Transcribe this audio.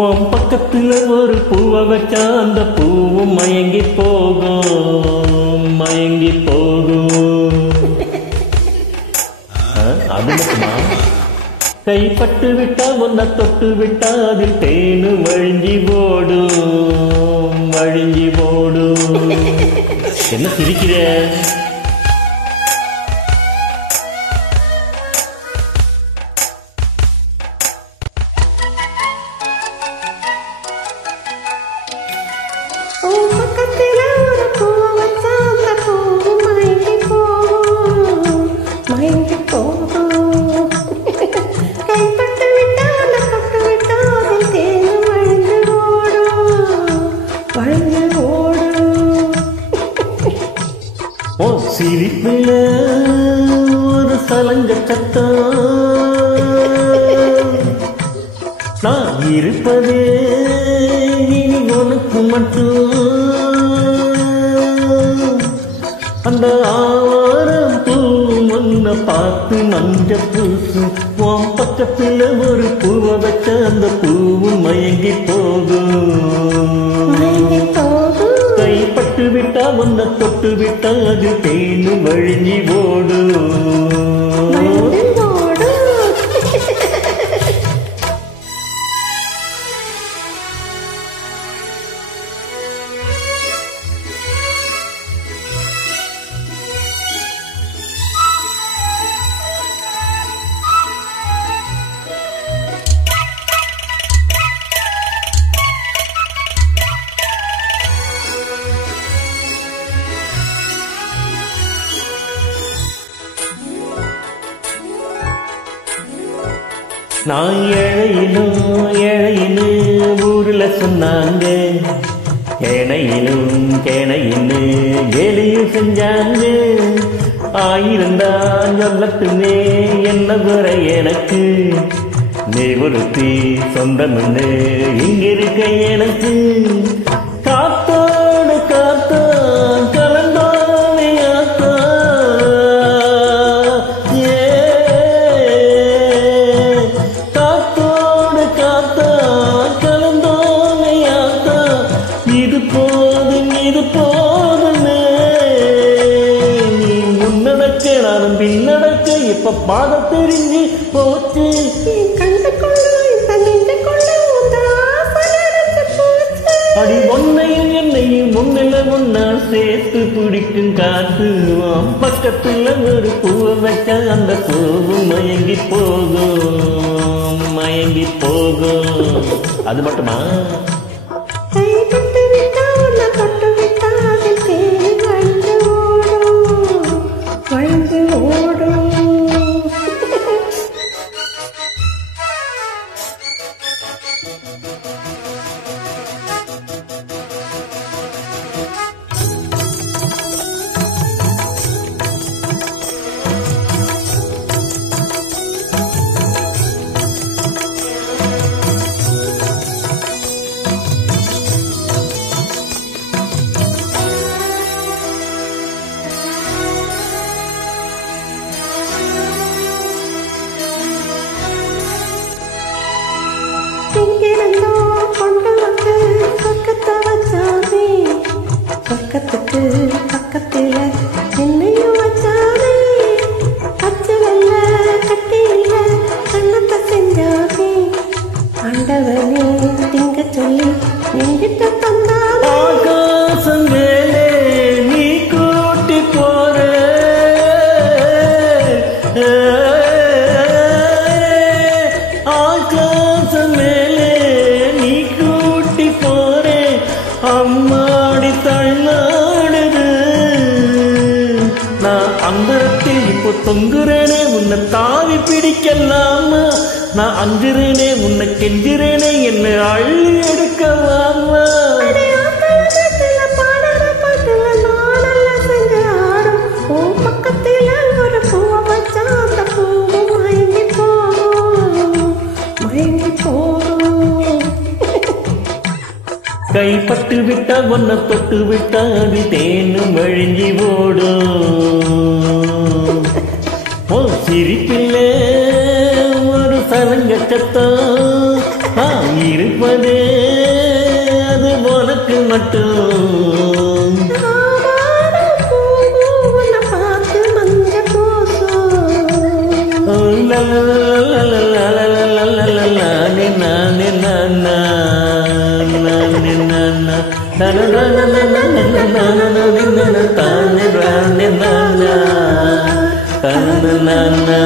உன் பக்கத்துல ஒரு பூவை வச்சா அந்த பூவும் மயங்கி போகும் மயங்கி போகும். அது மட்டுமா? கைப்பட்டு விட்டா ஒன்ன தொட்டு விட்டா அதில் தேனு வழிஞ்சி ஓடும் வழிஞ்சி ஓடும். என்ன சிரிக்கிற? ஓ சிரிப்புல ஒரு சலங்க சத்தம் நான் இருப்பதே இனி உனக்கு மட்டும். அந்த ஆவாரம் பூ ஒன்ன பார்த்து மஞ்ச பூசு உன் பக்கத்துல ஒரு பூவை வச்ச அந்த பூவும் மயங்கி போகும். கைப்பட்டு விட்டா ஒன்ன தொட்டு விட்டா அது தேனு வழிஞ்சி ஓடும். நான் ஏழையிலும் ஏழையின்னு ஊர்ல சொன்னாங்க, கேணையிலும் கேணையின்னு கேலியும் செஞ்சாங்க. 1000 தான் சொல்லட்டுமே என்ன குறை எனக்கு, நீ ஒருத்தி சொந்தம்னு இங்க இருக்க எனக்கு. காத்தோடு காத்தோ கலந்தோமே ஆத்தோ இது போதும் இது போதுமே. நீ முன்னடக்க நானும் பின்னடக்க இப்ப பாத தெரிஞ்சு போச்சு. அடி ஒன்னையும் என்னையும் முன்னில முன்னால் சேர்த்து பிடிக்கும் காத்து பக்கத்துல ஒரு பூவை வச்ச அந்த பூவும் மயங்கி போகும் மயங்கி போகும். அது மட்டுமா? பக்கத்துக்கு பக்கத்துல என்னையும் வச்சானே, பச்சை வெள்ள கட்டியில கண்ணத்தை செஞ்சானே. ஆண்டவனே திங்க சொல்லி என்கிட்ட தந்தானே. ஆகாசம் மேலே நீ கூட்டி போற, ஆகாசம் மேலே நீ கூட்டி போற. அம்மாடி தள்ளாடுது நான் அந்தரத்தில் இப்போ தொங்குறேனே உன்னை தாவி பிடிக்கலாமா. நான் அஞ்சுறேனே உன்னை கெஞ்சுறேனே என்ன அள்ளி எடுக்கலாமா. கைப்பட்டு விட்டா ஒன்ன தொட்டு விட்டா அது தேனும் வழிஞ்சி ஓடும். ஓ சிரிப்பில்லே ஒரு சலங்க சத்தம் இருப்பதே அது உனக்கு மட்டும். உன்னை பார்த்து மஞ்ச பூசும். நானே நானே நானா நானே நானா தானே நானே நானா தானே நானா